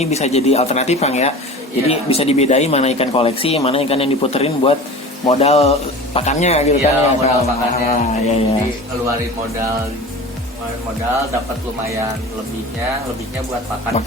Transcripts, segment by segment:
ini bisa jadi alternatif Kang ya. Jadi bisa dibedain mana ikan koleksi, mana ikan yang diputerin buat modal pakannya gitu kan ya. Modal pakannya. Iya. Jadi ngeluarin modal dapat lumayan lebihnya buat pakan.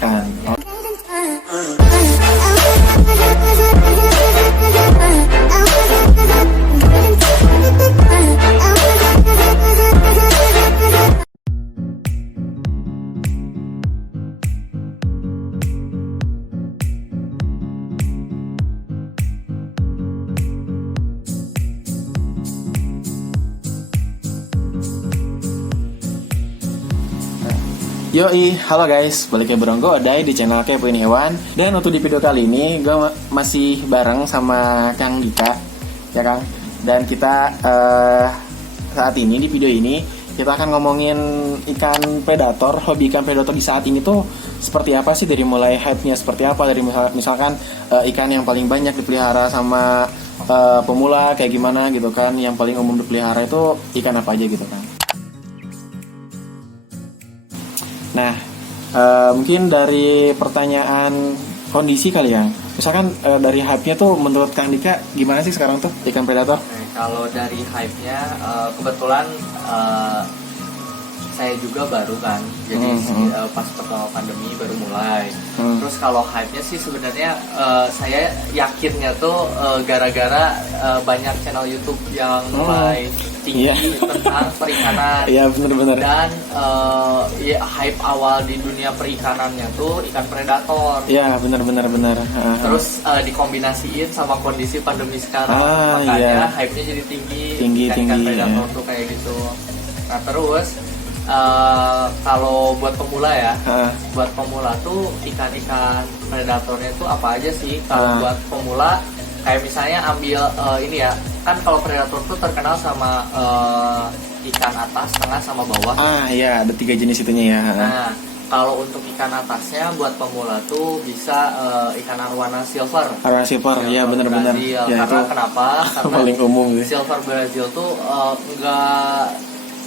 Yoi, halo guys, balik ke Brongo Odai di channel Kepoin Hewan. Dan untuk di video kali ini gue masih bareng sama Kang Dika, ya Kang. Dan kita saat ini di video ini kita akan ngomongin ikan predator, hobi ikan predator di saat ini tuh seperti apa sih, dari mulai hype-nya seperti apa, dari misalkan ikan yang paling banyak dipelihara sama pemula kayak gimana gitu kan, yang paling umum dipelihara itu ikan apa aja gitu kan. Nah, mungkin dari pertanyaan kondisi kali ya. Misalkan dari hype-nya tuh menurut Kang Dika gimana sih sekarang tuh ikan predator? Kalau dari hype-nya kebetulan saya juga baru kan. Jadi pas pertama pandemi baru mulai. Terus kalau hype-nya sih sebenarnya saya yakinnya tuh gara-gara banyak channel YouTube yang mulai tinggi tentang perikanan. Iya benar-benar. Dan hype awal di dunia perikanannya tuh ikan predator. Iya benar. Terus dikombinasiin sama kondisi pandemi sekarang, makanya hype-nya jadi tinggi. Ikan predator tuh kayak gitu. Nah terus kalau buat pemula ya, buat pemula tuh ikan-ikan predatornya tuh apa aja sih? Kalau buat pemula kayak misalnya ambil ini ya, kan kalau predator tuh terkenal sama ikan atas, tengah, sama bawah. Iya, ada 3 jenis itunya ya. Nah, kalau untuk ikan atasnya buat pemula tuh bisa ikan arwana silver. Arwana silver, ya benar-benar. Ya, karena itu kenapa? Karena paling umum sih. Silver Brazil tuh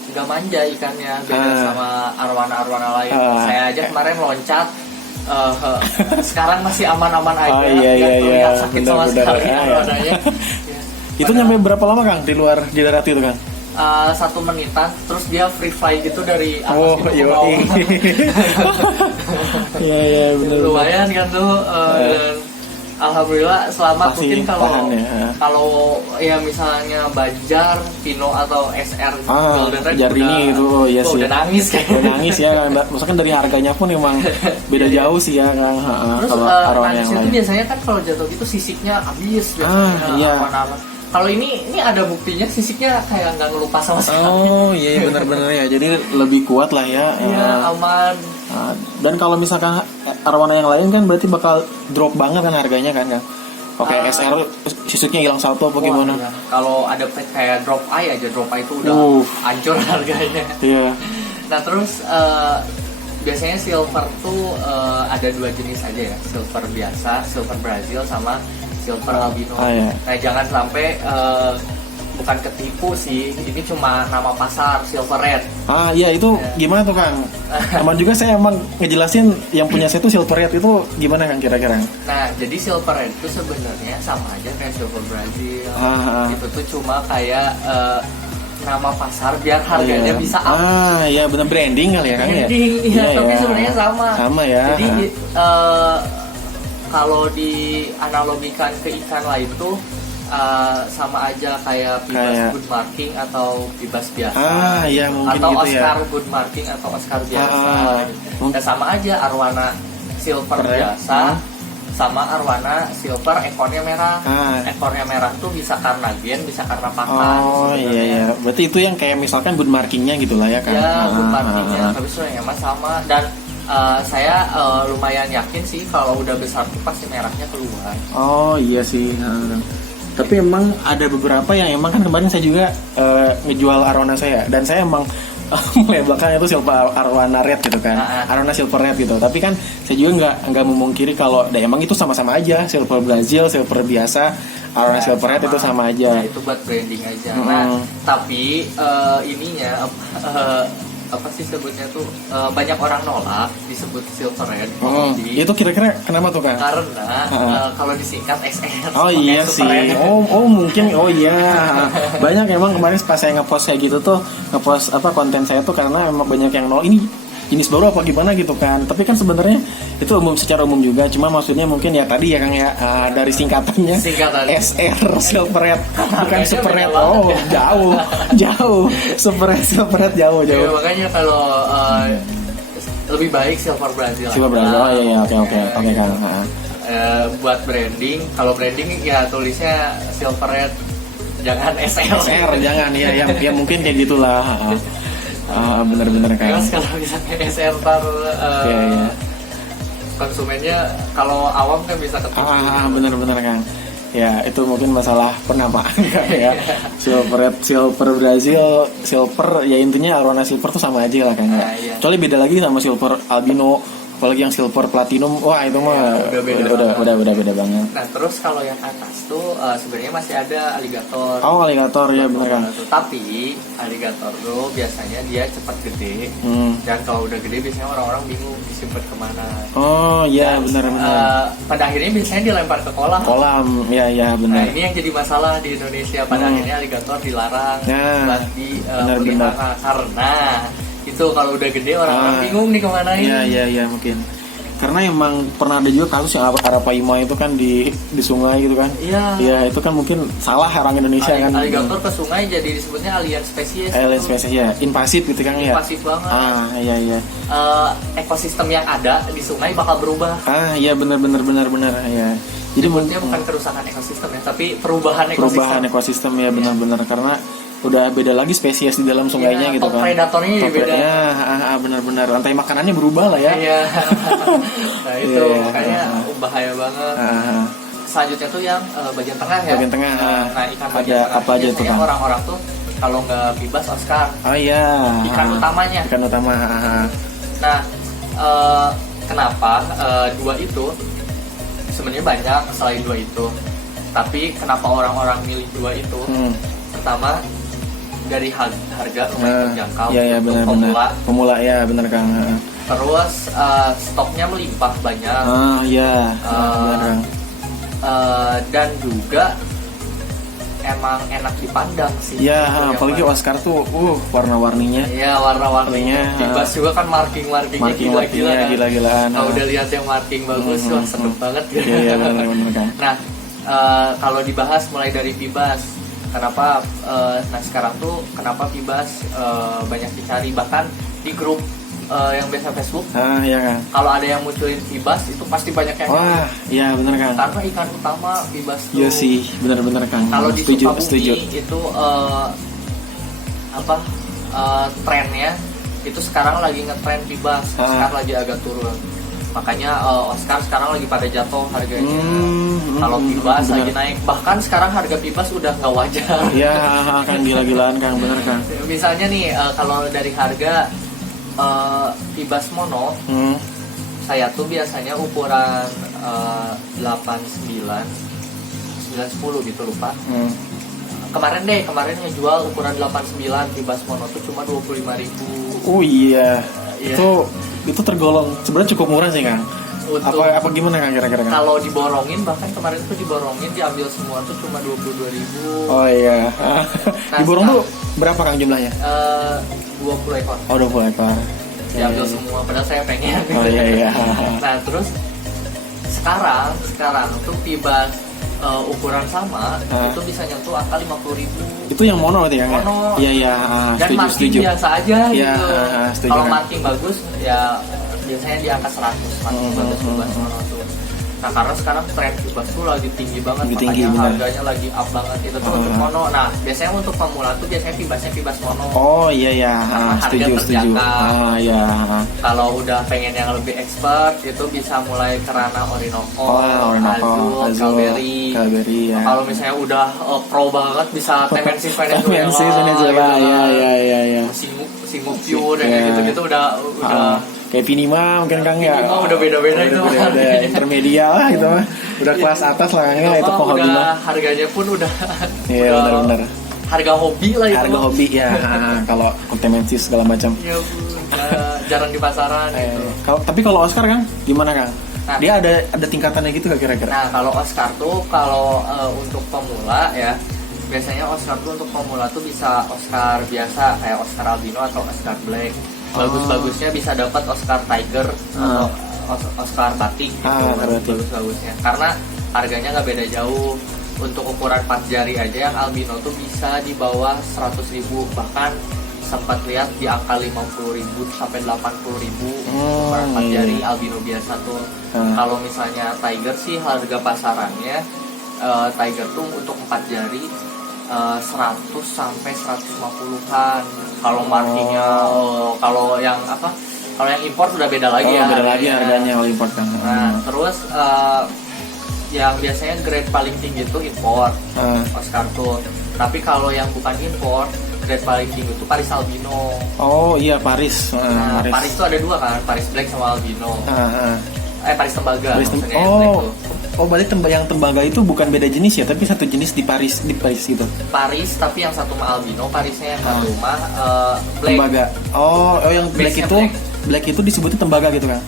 nggak manja ikannya, beda sama arwana lain. Saya aja kemarin loncat. Sekarang masih aman-aman aja, iya, sakit sama sekali arwananya. Itu nyampe berapa lama Kang di darat itu Kang? 1 menitan, terus dia free fly gitu dari atas ke bawah. Iya benar. Lumayan kan tuh. Dan alhamdulillah selamat. Mungkin kalau ya misalnya Banjar, Pino atau SR Golden Red ini itu ya sih. Udah nangis kayak. Udah nangis ya. Misalkan dari harganya pun emang beda jauh sih ya Kang. Terus nangis itu biasanya kan kalau jatuh gitu sisiknya habis biasanya. Kalau ini ada buktinya, sisiknya kayak nggak ngelupas sama sekali. Oh iya benar-benar ya. Jadi lebih kuat lah ya. Iya aman. Dan kalau misalkan arwana yang lain kan berarti bakal drop banget kan harganya kan Kang. Oke, SR sisiknya hilang satu apa gimana? Iya. Kalau ada kayak drop eye aja, drop eye itu udah hancur harganya. Iya. Nah terus biasanya silver tuh ada 2 jenis aja ya, silver biasa, silver Brazil, sama silver albino. Nah jangan sampai bukan ketipu sih, ini cuma nama pasar, silver red. Iya itu gimana tuh Kang? Aman juga, saya emang ngejelasin yang punya saya tuh silver red itu gimana Kang kira-kira? Nah jadi silver red itu sebenarnya sama aja kayak silver Brazil. Itu tuh cuma kayak nama pasar biar harganya bisa up. Iya benar, branding kali ya Kang ya. Tapi sebenarnya sama. Sama ya. Jadi kalau dianalogikan ke ikan lain tuh sama aja kayak Bibas good marking atau Bibas biasa. Iya mungkin atau gitu Oscar good marking atau Oscar biasa. Dan sama aja arwana silver biasa sama arwana silver ekornya merah. Ekornya merah tuh bisa karena gen, bisa karena pakan. Iya. Berarti itu yang kayak misalkan good markingnya gitu lah ya kan? Ya good markingnya, tapi sebenarnya emang sama. Dan saya lumayan yakin sih kalau udah besar tuh pasti merahnya keluar. Iya sih. Tapi emang ada beberapa yang emang kan kemarin saya juga ngejual arwana saya, dan saya emang mulai belakang itu silver arwana red gitu kan, arwana silver red gitu. Tapi kan saya juga nggak memungkiri kalau emang itu sama-sama aja, silver Brazil, silver biasa, arwana silver red itu sama aja. Itu buat branding aja. Nah tapi ininya apa sih sebutnya tuh banyak orang nolak disebut silver red itu kira-kira kenapa tuh Kang? karena kalau disingkat XR. Oh iya sih. Mungkin iya. Banyak emang kemarin pas saya ngepost kayak gitu tuh, ngepost apa konten saya tuh karena emang banyak yang nolak ini jenis baru apa gimana gitu kan. Tapi kan sebenarnya itu secara umum juga, cuma maksudnya mungkin ya tadi ya Kang ya, dari singkatannya SR silver red bukan super red. Jauh super red jauh. Ya, makanya kalau lebih baik silver Brazil. Iya oke Kang. Buat branding, kalau branding ya tulisnya silver red, jangan SR jangan ya mungkin kayak gitulah. Bener-bener Kang. Terus kalau misalnya SR iya. Konsumennya kalau awam kan bisa ketemu. Bener-bener Kang. Ya itu mungkin masalah penamaan Kang ya. Silver Brazil, silver ya intinya arwana silver tuh sama aja lah Kang. Iya. Kecuali beda lagi sama silver albino, apalagi yang silver platinum, wah itu mah udah beda banget. Nah terus kalau yang atas tuh sebenarnya masih ada alligator. Alligator ya benar Kan. Tapi alligator tuh biasanya dia cepat gede, dan kalau udah gede biasanya orang-orang bingung disimpan kemana. Iya benar. Pada akhirnya biasanya dilempar ke kolam. Ya benar. Nah ini yang jadi masalah di Indonesia, pada akhirnya alligator dilarang buat dipelihara karena itu kalau udah gede orang bingung nih kemana ini. Iya mungkin karena emang pernah ada juga kasus yang Arapaima itu kan di sungai gitu kan. Iya itu kan mungkin salah orang Indonesia kan. Alligator ke sungai jadi disebutnya alien spesies ya, invasif gitu kan ya. Invasif banget. Iya. Ekosistem yang ada di sungai bakal berubah. Iya benar ya. Jadi sebetulnya bukan kerusakan ekosistem ya, tapi perubahan ekosistem ya benar karena udah beda lagi spesies di dalam sungainya gitu kan. Predatornya beda. Benar rantai makanannya berubah lah ya. Iya. Nah itu makanya bahaya banget. Selanjutnya tuh yang bagian tengah ya. Bagian tengah. Nah ikan bagian tengah apa aja tuh kan? Orang-orang tuh kalau nggak bibas Oscar. Iya. Ikan utamanya. Nah kenapa dua itu sebenarnya banyak selain dua itu. Tapi kenapa orang-orang milih dua itu? Pertama dari harga lumayan terjangkau. Iya benar. Pemula ya benar Kang. Terus stoknya melimpah banyak. Benar. Dan juga emang enak dipandang sih. Iya, apalagi Oscar tuh warna-warninya. Iya, warna-warninya. Bibas juga kan marking-markingnya gila-gilaan. Kalau udah lihat yang marking bagus, wah sedep banget. Iya benar kan. Nah, kalau dibahas mulai dari Bibas, kenapa sekarang tuh kenapa Bibas banyak dicari, bahkan di grup yang biasa Facebook. Iya kan. Kalau ada yang munculin Bibas itu pasti banyak yang iya benar kan. Karena ikan utama Bibas tuh. Iya sih, benar Kang. Kalau di Sukabumi itu trennya itu sekarang lagi ngetren Bibas. Sekarang lagi agak turun. Makanya Oscar sekarang lagi pada jatuh harganya. Kalau Bibas lagi naik. Bahkan sekarang harga Bibas udah nggak wajar. Iya, kan gila-gilaan Kang, bener Kang. Misalnya nih kalau dari harga Bibas mono, saya tuh biasanya ukuran 89, 910 gitu lupa. Kemarin ngejual ukuran 89 Bibas mono tuh cuma 25.000. Oh iya. Itu tergolong sebenarnya cukup murah sih Kang. Apa gimana Kang kira-kira? Kalau diborongin, bahkan kemarin tuh diborongin diambil semua tuh cuma 22.000. Oh iya. Diborong tuh berapa Kang jumlahnya? 20 ekor. Oh 20 ekor. Diambil semua, padahal saya pengen. Oh iya. Nah terus sekarang tuh Bibas ukuran sama itu bisa nyentuh angka 50.000. Itu yang mono berarti ya? Mono. Iya. Dan marking biasa aja gitu. Kalau kan? marking bagus ya biasanya di angka 100. Marking bagus Bibas mono tuh. Nah karena sekarang tren Bibas tuh lagi tinggi banget, makanya harganya lagi up banget. Itu tuh untuk mono. Nah biasanya untuk pemula tuh biasanya Bibas mono. Oh iya. Setuju. Iya. Kalau udah pengen yang lebih expert itu bisa mulai kerana Orinoco, Azul, Calvary. Ya. Kalau misalnya udah pro banget bisa Temensis Venezuela. Iya. Singu Pure gitu udah kayak Vinima mungkin Kang ya. Vinima udah beda-beda itu. Udah intermedia lah gitu mah. Udah kelas atas lah Kang itu pohon Vinima. Harganya pun udah benar. harga hobi lah itu. Harga hobi ya. Kalau kontemensi segala macam. Iya Bu, jarang di pasaran gitu. Tapi kalau Oscar Kang, gimana Kang? Nah, dia ada tingkatannya gitu gak kira-kira? Nah kalau Oscar tuh kalau untuk pemula ya, biasanya Oscar tuh untuk pemula tuh bisa Oscar biasa kayak Oscar albino atau Oscar black. Bagus-bagusnya bisa dapat Oscar tiger atau Oscar batik gitu, bagus-bagusnya. Karena harganya nggak beda jauh. Untuk ukuran 4 jari aja yang albino tuh bisa di bawah 100.000, bahkan sempat lihat di angka 50.000 sampai 80.000 ukuran 4 jari albino biasa tuh. Kalau misalnya tiger sih harga pasarannya tiger tuh untuk 4 jari 100 sampai 150-an. Kalau markinya kalau yang apa? Kalau yang impor sudah beda lagi ya. Beda lagi harganya kalau impor kan. Nah, terus yang biasanya grade paling tinggi itu impor Oscar tuh. Tapi kalau yang bukan impor, grade paling tinggi itu Paris albino. Oh iya Paris. Paris tuh ada 2 kan, Paris black sama albino. Paris tembaga. Berarti yang tembaga itu bukan beda jenis ya, tapi satu jenis di Paris gitu. Paris tapi yang satu mah albino, Parisnya yang satu mah black. Tembaga. Yang black itu disebutnya tembaga gitu kan?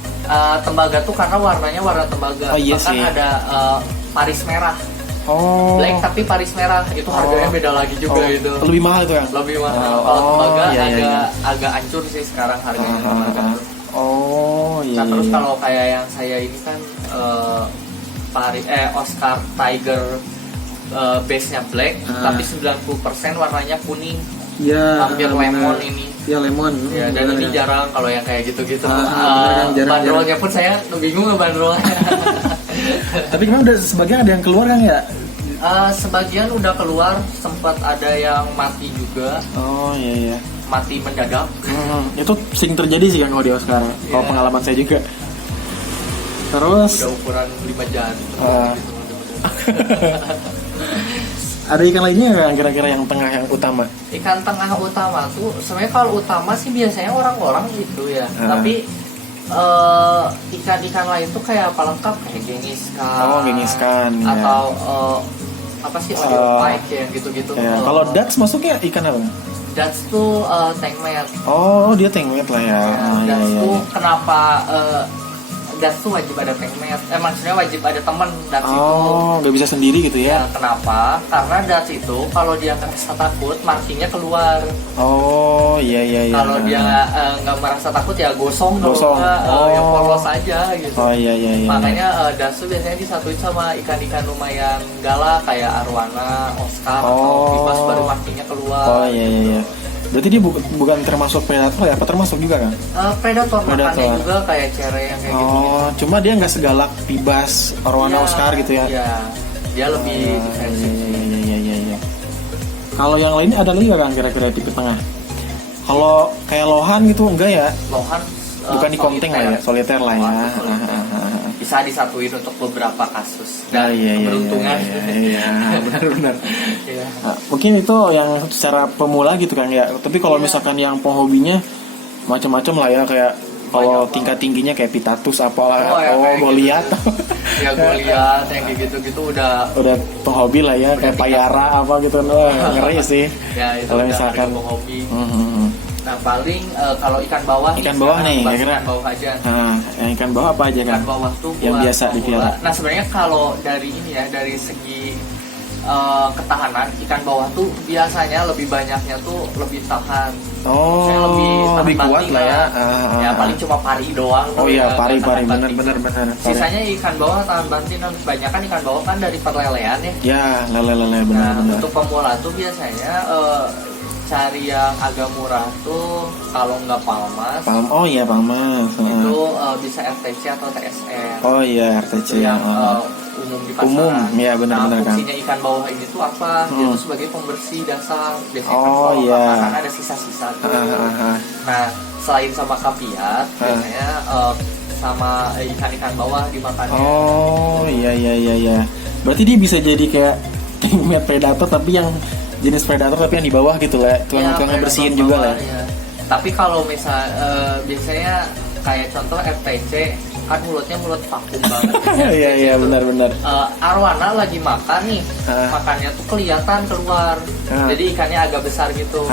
Tembaga tuh karena warnanya warna tembaga. Iya bahkan sih. ada Paris merah. Black tapi Paris merah itu harganya beda lagi juga itu. Lebih mahal itu kan? Lebih mahal. Kalau tembaga agak hancur sih sekarang harganya tembaga tuh. Nah terus kalau kayak yang saya ini kan Oscar Tiger base-nya black tapi 90% warnanya kuning. Ya, hampir lemon ini. Ya lemon. Ya, dan ini jarang kalau yang kayak gitu-gitu. Bandrolnya pun saya bingung bandrolnya. Tapi memang udah sebagian ada yang keluar kan ya? Sebagian udah keluar, sempat ada yang mati juga. Oh iya. Mati mendadak. Itu sering terjadi sih kan kalau di Oscar. Kalau pengalaman saya juga. Terus udah ukuran 5 jari. Ada ikan lainnya nggak kira-kira yang tengah yang utama? Ikan tengah utama tuh sebenarnya kalau utama sih biasanya orang-orang gitu ya. Tapi ikan-ikan lain tuh kayak apa lengkap kayak gengiskan. Atau apa sih pike yang gitu-gitu. Kalau Dutch masuknya ikan apa? Dutch tuh tengmet. Oh dia tengmet lah ya. Dutch tuh kenapa? Dutch tuh wajib ada tengmet. Maksudnya wajib ada teman Dutch itu. Nggak bisa sendiri gitu ya? Kenapa? Karena Dutch itu kalau dia ngerasa takut, markingnya keluar. Iya. Kalau dia nggak merasa takut ya gosong. Ya polos aja gitu. Iya. Makanya Dutch tuh biasanya disatuin sama ikan-ikan lumayan galak kayak arwana, Oscar atau bibas baru markingnya keluar. Iya. Berarti dia bukan termasuk predator ya? Apa termasuk juga kan? Predator. Makannya juga kayak cere yang kayak gitu. Cuma dia nggak segalak bibas, arwana, Oscar gitu ya? Iya, dia lebih defensif. Iya. Kalau yang lainnya ada lagi nggak kan kira-kira tipe tengah? Kalau kayak lohan gitu enggak ya? Lohan bukan di konting lah ya, soliter lah ya. Bisa disatuin untuk beberapa kasus dan keberuntungan. Iya, benar. Mungkin itu yang secara pemula gitu kan ya. Tapi kalau misalkan yang penghobinya macam-macam lah ya, kayak kalau tingkat-tingginya kayak Pitatus apalah. Gue lihat. Ya gue lihat yang kayak gitu-gitu udah penghobi lah ya, kayak payara apa gitu. Ngeri sih. Ya itu kalau misalkan penghobi. Nah paling kalau ikan bawah nih kira-kira ikan bawah aja. Ikan bawah apa aja kan? Ikan bawah tuh yang biasa dipelihara. Nah sebenarnya kalau dari ini ya, dari segi ketahanan, ikan bawah tuh biasanya lebih banyaknya tuh lebih tahan. Lebih kuat lah ya. Ya paling cuma pari doang. Pari benar. Sisanya ikan bawah tahan banting, dan kebanyakan ikan bawah kan dari perlelean ya. Ya lele benar. Untuk pemula tuh biasanya cari yang agak murah tuh kalau nggak palmas. Palmas. Itu bisa RTC atau TSR. RTC yang umum di pasaran. Ya benar-benar kan. Fungsinya ikan bawah ini tuh apa? Dia tuh sebagai pembersih dasar. Biasanya karena ada sisa-sisa tuh. Nah, selain sama kapiat, biasanya sama ikan-ikan bawah dimakannya. Iya. Berarti dia bisa jadi kayak tengmet predator tapi yang jenis predator tapi yang di bawah gitu lah, tukang bersihin juga lah. Ya. Tapi kalau misal biasanya kayak contoh FTC kan mulutnya mulut vakum banget. Iya benar-benar. Arwana lagi makan nih, makannya tuh kelihatan keluar. Jadi ikannya agak besar gitu.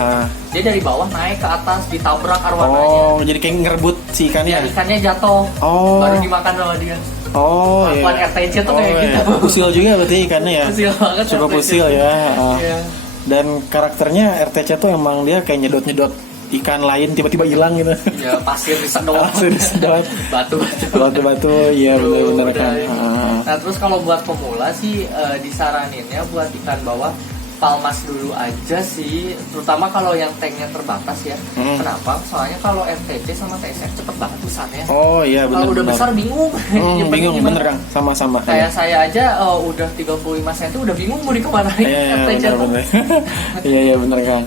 Dia dari bawah naik ke atas, ditabrak arwananya. Oh, jadi kayak ngerebut si ikannya. Ya, ikannya jatuh. Baru dimakan sama dia. Oh, Kelakuan RTC tuh kayak gitu. Usil juga berarti ikannya ya. Usil banget. Cukup usil ya. Iya. Dan karakternya RTC tuh emang dia kayak nyedot-nyedot ikan lain tiba-tiba hilang gitu. Iya, pasir disedot. Pasir disedot. Batu-batu, iya benar-benar kan. Nah, terus kalau buat pemula sih disaraninnya buat ikan bawah palmas dulu aja sih, terutama kalau yang tanknya terbatas ya. Kenapa? Soalnya kalau RTC sama TSR cepet banget besarnya. Oh iya benar. Kalau udah besar bingung. Bingung bener Kang, sama-sama. Kayak saya aja udah 35 cm udah bingung mau dikemanain RTC tuh. Iya bener Kang.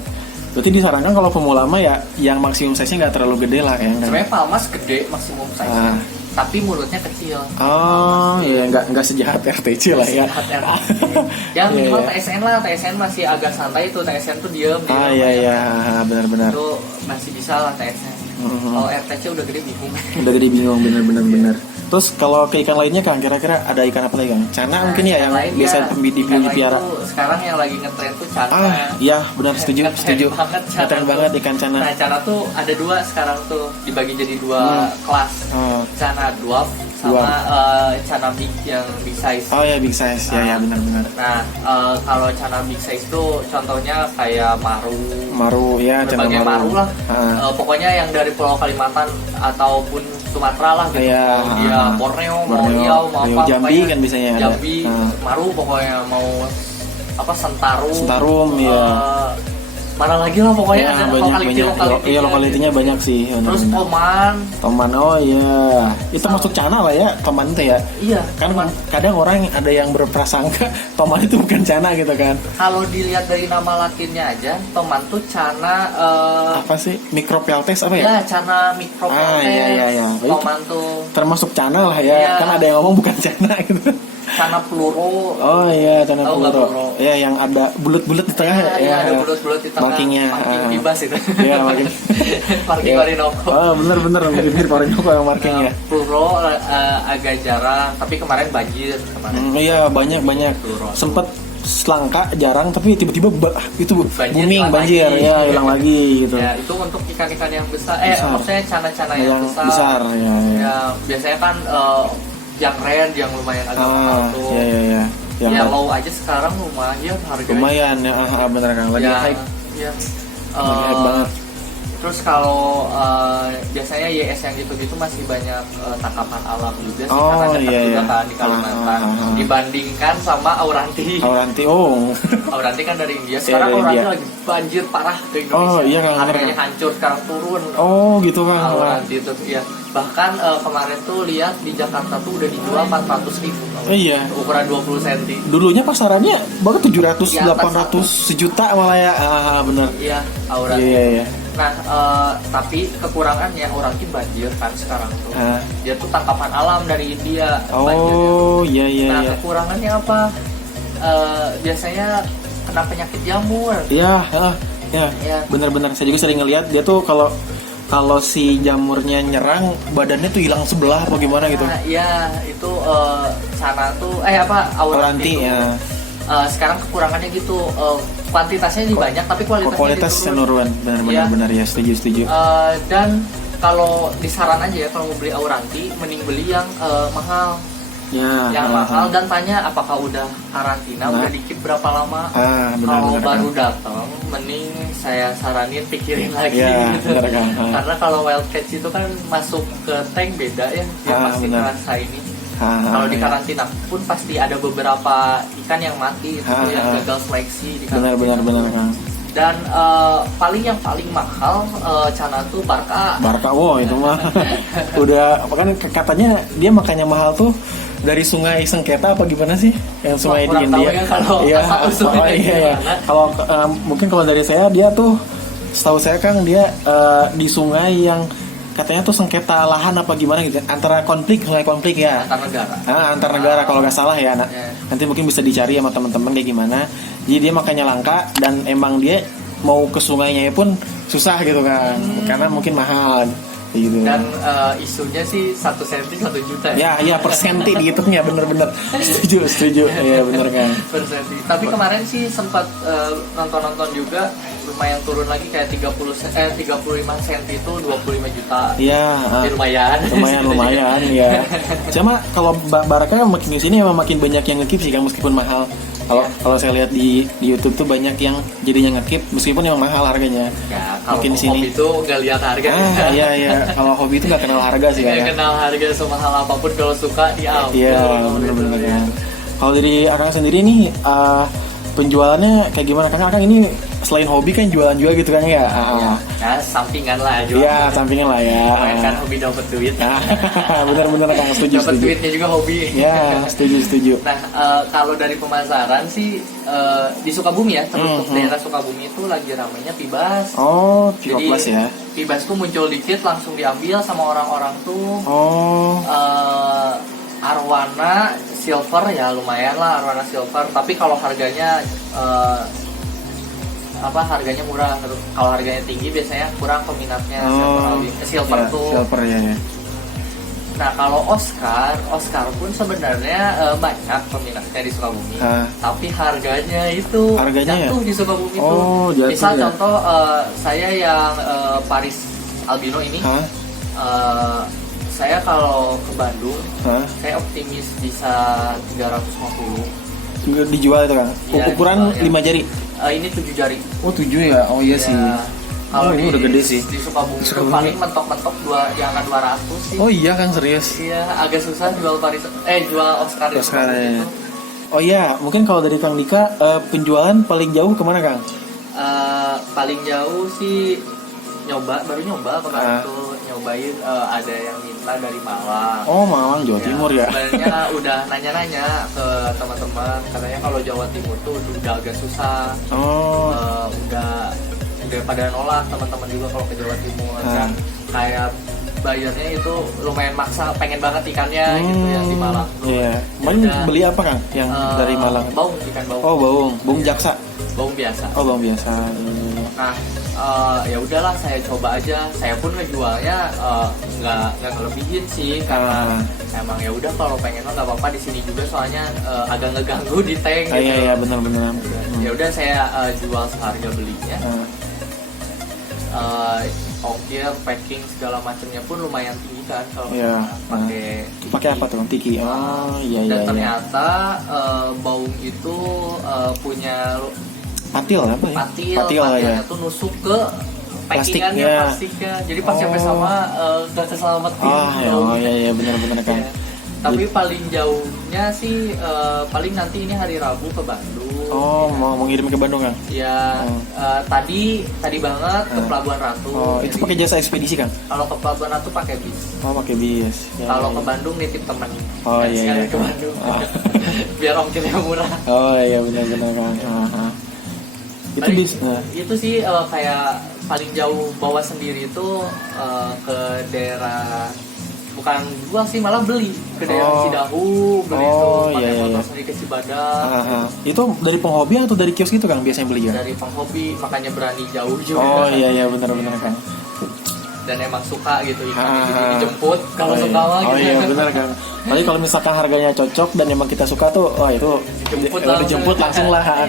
Berarti disarankan kalau pemula mah ya yang maksimum size-nya nggak terlalu gede lah ya. Sebenarnya palmas gede maksimum size-nya. Tapi mulutnya kecil. Oh iya, nggak sejahat RTC lah ya. Yang minimal TSN lah, TSN masih agak santai tuh, TSN tuh diem. Iya benar-benar. Itu masih bisa lah TSN. Kalau RTC udah gede bingung. Udah gede bingung benar. Terus kalau ke ikan lainnya Kang, kira-kira ada ikan apa lagi Kang? Cana mungkin ya yang biasa dipiara. Sekarang yang lagi ngetren tuh cana. Iya benar, setuju. Ngetren banget ikan cana. Nah, cana tuh ada dua sekarang tuh, dibagi jadi dua kelas. Cana dwarf sama cana big yang big size. Oh ya big size, ya benar. Nah kalau cana big size tuh contohnya kayak maru ya, cana maru lah. Pokoknya yang dari Pulau Kalimantan ataupun Sumatera lah gitu. Dia Borneo, mau Riau, mau apa, Jambi kan biasanya ada. Jambi, maru pokoknya mau apa Sentarum ya. Mana lagi lah pokoknya ada lokalitinya banyak sih. Terus Toman, oh iya. Itu masuk cana lah ya, toman itu ya. Iya. Kan kadang orang ada yang berprasangka toman itu bukan cana gitu kan. Kalau dilihat dari nama latinnya aja, toman tuh cana apa sih? Micropeltes apa ya? Ya, cana micropeltes. Iya. Toman tuh termasuk cana lah ya. Kan ada yang ngomong bukan cana gitu. Cana peluru. Oh iya, cana peluru. Ya, yang ada bulat-bulat di tengah. Iya, ada bulat-bulat di tengah. Markingnya. Marking bebas itu. Iya, marking. Marking Orinoco. Oh, bener mirip Orinoco yang markingnya. Peluru agak jarang, tapi kemarin banjir kemarin. Iya, banyak. Sempet langka jarang, tapi tiba-tiba itu booming banjir ya, hilang lagi gitu. Ya, itu untuk ikan-ikan yang besar. Maksudnya cana-cana yang besar. Ya, biasanya kan yang red yang lumayan agak mahal tuh. Iya. Ya low aja sekarang lumayan harganya. Lumayan ya, bener kan lagi hype. Iya. Hype banget. Terus kalau biasanya YS yang gitu-gitu masih banyak tangkapan alam juga sih, karena dekat juga kan di Kalimantan. Dibandingkan sama Auranti. Auranti kan dari India. Sekarang Auranti lagi banjir parah ke Indonesia. Oh iya kan. Harganya hancur, sekarang turun. Oh gitu kan. Auranti itu ya. Bahkan kemarin tuh lihat di Jakarta tuh udah dijual 400.000. Iya. Ukuran 20 cm. Dulunya pasarannya bahkan 700, 800, sejuta malah ya. Bener. Iya, Auranti. Iya. Nah, tapi kekurangannya Auranti banjir kan sekarang tuh. Dia tuh tangkapan alam dari India. Oh iya. Nah, kekurangannya apa? Biasanya kena penyakit jamur. Iya. Bener. Saya juga sering ngeliat dia tuh kalau si jamurnya nyerang badannya tuh hilang sebelah apa gimana gitu. Iya, itu sana tuh Auranti ya. Sekarang kekurangannya gitu, kuantitasnya lebih banyak tapi kualitasnya menurun. Benar ya, setuju. Dan kalau disaran aja ya, kalau mau beli Auranti mending beli yang mahal. Yang mahal dan tanya apakah udah karantina, udah dikit berapa lama. Kalau baru datang mending saya saranin pikirin lagi gitu. Karena kalau wild catch itu kan masuk ke tank beda ya, dia pasti ngerasa ini. Kalau di karantina pun pasti ada beberapa ikan yang mati itu yang gagal seleksi di karantina. Benar Kang. Dan yang paling mahal cana tuh Barca. Itu mah udah kan katanya dia makanya mahal tuh dari sungai sengketa apa gimana sih yang sungai di India. Kalau mungkin kalau dari saya dia tuh setahu saya Kang dia di sungai yang katanya tuh sengketa lahan apa gimana gitu, antara sungai konflik ya, antar negara kalau nggak salah ya. Nanti mungkin bisa dicari sama teman-teman kayak gimana. Jadi dia makanya langka dan emang dia mau ke sungainya pun susah gitu kan, karena mungkin mahal. gitu. Dan isunya sih 1 senti 1 juta ya per senti dihitungnya, bener-bener setuju ya bener kan. Per senti. Tapi kemarin sih sempat nonton juga, lumayan turun lagi kayak 35 senti itu 25 juta. Iya. Lumayan ya. Cuma kalau baraknya makin kesini emang makin banyak yang ngekip sih kan, meskipun mahal. Kalau saya lihat di YouTube tuh banyak yang jadinya ngekip meskipun yang mahal harganya. Ya, kalau makin sini hobi itu nggak lihat harga. Iya. Kalau hobi itu nggak kenal harga sih kan. Nggak kenal harga, semahal apapun kalau suka diambil. Iya, benar-benar kan. Kalau dari Akang sendiri nih penjualannya kayak gimana? Akang ini selain hobi kan jualan juga gitu kan ya? Ya, sampingan lah jualan. Iya, sampingan lah ya. Kan hobi dapat duit. Benar-benar Kang, setuju. Dapat duitnya juga hobi. Ya, setuju. Nah, kalau dari pemasaran sih di Sukabumi ya, teruntuk daerah Sukabumi itu lagi ramainya Pibas. Oh, Pibas ya. Pibas tuh muncul dikit langsung diambil sama orang-orang tuh. Oh. Arwana silver ya lumayan lah, Arwana silver. Tapi kalau harganya harganya murah. Kalau harganya tinggi biasanya kurang peminatnya. Silver ya, tuh. Silver ya. Nah kalau Oscar pun sebenarnya banyak peminatnya di Sukabumi. Tapi harganya jatuh di Sukabumi tuh. Misal contoh saya yang Paris Albino ini. Saya kalau ke Bandung, saya optimis bisa 350. Dijual itu kan? Ya, ukuran 5 jari? Ini 7 jari. Oh 7 ya? Oh iya sih. Kalau ini udah gede sih. Di Sukabumi paling mentok-mentok di angka 200 sih. Oh iya kan, serius? Iya, agak susah jual Oscar ya. Oh iya, mungkin kalau dari Kang Dika penjualan paling jauh kemana Kang? Paling jauh sih baru nyoba kemarin tuh nyobain ada yang minta dari Malang. Oh Malang, Jawa Timur ya. Sebenarnya udah nanya-nanya ke teman-teman, katanya kalau Jawa Timur tuh udah agak susah. Udah pada nolak teman-teman juga kalau ke Jawa Timur. Dan kayak bayarnya itu lumayan maksa, pengen banget ikannya gitu yang di Malang tuh. Iya. Kemarin beli apa Kang yang dari Malang? Ikan baung. Oh baung jaksa. Baung biasa. Oh baung biasa. Nah ya udahlah saya coba aja. Saya pun ngejualnya nggak ngelebihin sih karena emang ya udah kalau pengen nggak apa-apa di sini juga soalnya agak ngeganggu di tank. Iya benar-benar. Ya udah saya jual seharga belinya. Ongkir, packing segala macamnya pun lumayan tinggi kan kalau pakai apa tuh tiki? Iya. Dan ternyata baung itu punya patil apa ya? Patilnya tuh nusuk ke packingannya, plastiknya. Jadi pas sampai sama nggak keselamatin. Iya benar-benar kan. Tapi paling jauhnya sih paling nanti ini hari Rabu ke Bandung. Oh, mau ngirim ke Bandung kan? Ya, tadi banget ke Pelabuhan Ratu. Oh, itu pakai jasa ekspedisi kan? Kalau ke Pelabuhan Ratu pakai bis. Oh, pakai bis. Kalau ke Bandung nitip teman. Oh iya. Ke Bandung. Biar ongkirnya murah. Oh iya benar-benar kan. Itu bis. Itu sih kayak paling jauh bawa sendiri itu ke daerah, bukan jual sih, malah beli ke daerah Cidahu, beli pakai motor sendiri ke Cibadak. Itu dari penghobi atau dari kios gitu Kang biasanya beli ya? Dari penghobi, makanya berani jauh juga. Oh iya benar-benar kan. Dan emang suka gitu ikannya jadi dijemput kalau suka mah gitu. Oh iya benar kan. Tapi kalau misalkan harganya cocok dan emang kita suka tuh, wah itu dijemput langsung lah kan.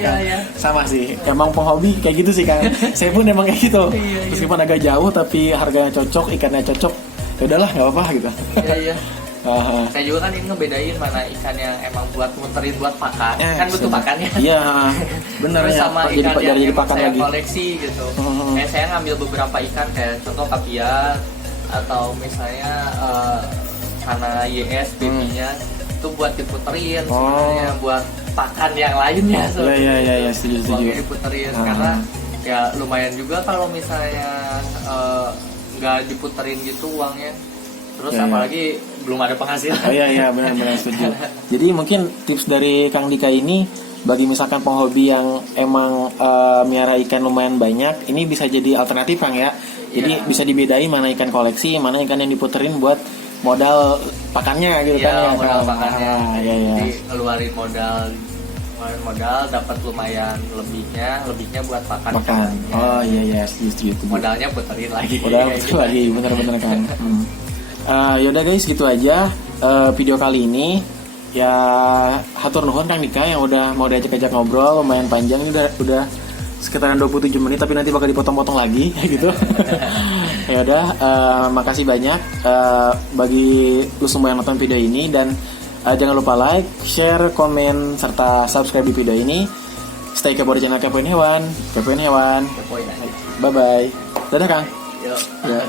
Sama sih. Emang penghobi kayak gitu sih Kang. Saya pun emang kayak gitu. Meskipun agak jauh tapi harganya cocok, ikannya cocok, ya udahlah nggak apa-apa gitu. Iya. Saya juga kan ini ngebedain mana ikan yang emang buat muterin buat makan, kan butuh makannya. Iya, benar ya. Sama ikan yang jadi pakan saya lagi. Koleksi gitu. Saya ngambil beberapa ikan kayak contoh kapiat atau misalnya karena YS babynya itu buat diputerin sebenarnya buat pakan yang lainnya. Iya, setuju. Buat diputerin karena ya lumayan juga kalau misalnya nggak diputerin gitu uangnya. Terus apalagi belum ada penghasilan. Oh iya benar setuju. Jadi mungkin tips dari Kang Dika ini bagi misalkan penghobi yang emang miara ikan lumayan banyak, ini bisa jadi alternatif Kang ya. Jadi bisa dibedain mana ikan koleksi, mana ikan yang diputerin buat modal pakannya gitu kan ya. Modal pakannya. Iya. Jadi ngeluarin modal ngeluarin modal dapat lumayan lebihnya buat makan. Oh iya setuju. Modalnya puterin lagi. Lagi bener-bener kan. Yaudah guys, gitu aja video kali ini. Ya hatur nuhun Kang Dika yang udah mau diajak-ajak ngobrol lumayan panjang. Ini udah sekitaran 27 menit tapi nanti bakal dipotong-potong lagi gitu. Ya udah, makasih banyak bagi lu semua yang nonton video ini, dan jangan lupa like, share, komen, serta subscribe di video ini. Stay kepo di channel Kepoin Hewan. Kepoin aja. Bye bye. Dadah Kang. Yuk. Ya.